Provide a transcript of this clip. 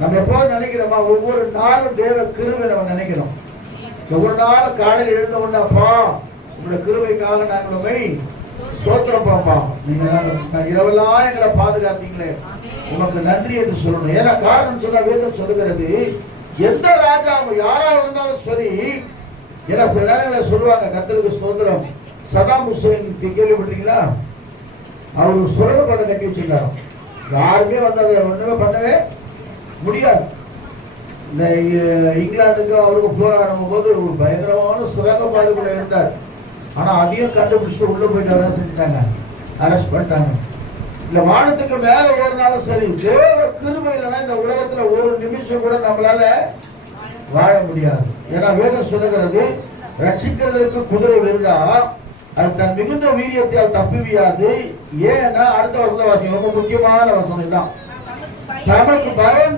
நம்ம எப்போ நினைக்கிறோமா, ஒவ்வொரு நாளும் தேவ கிருபை நம்ம நினைக்கிறோம். ஒவ்வொரு நாளும் காலையில் எழுந்த உடனேப்பா உங்களோட கிருபைக்காக நாங்கள் உண்மை ஸ்தோத்திரம் பாப்பா, நீங்க இரவெல்லாம் எங்களை பாதுகாத்தீங்களே உனக்கு நன்றி என்று சொல்லணும். ஏன்னா காரணம் சொல்ல வேதம் சொல்லுகிறது, எந்த ராஜாவும் யாராவது இருந்தாலும் சரி, ஏன்னா சில நேரங்களில் சொல்லுவாங்க கர்த்தருக்கு ஸ்தோத்திரம், சதாம் ஹுசேன் கேள்விப்பட்டீங்களா? அவர் சுரங்க படம் கட்டி வச்சிருந்தாரு, யாருமே வந்து அதை ஒண்ணுமே பண்ணவே முடியாது. இந்த இங்கிலாந்துக்கு அவருக்கு போராடும் போது ஒரு பயங்கரமான சுரங்கப்பாதைக்குள்ள இருந்தார். ஆனா அதையும் கண்டுபிடிச்சிட்டு உள்ள போயிட்டு அதான் செஞ்சுட்டாங்க, அரெஸ்ட் பண்ணிட்டாங்க. இந்த வானத்துக்கு மேல ஏறினாலும் சரி, தேவ கிருபை இல்லைன்னா இந்த உலகத்துல ஒரு நிமிஷம் கூட நம்மளால வாழ முடியாது. ஏன்னா வேதம் சொல்லுகிறது, ரட்சிக்கிறதுக்கு குதிரை விருதா, அது தன் மிகுந்த வீரியத்தால் தப்புவியாது. ஏன்னா அடுத்த வருஷத்தை வாசிக்கும், ரொம்ப முக்கியமான வசனம் தான், நமக்கு பயந்து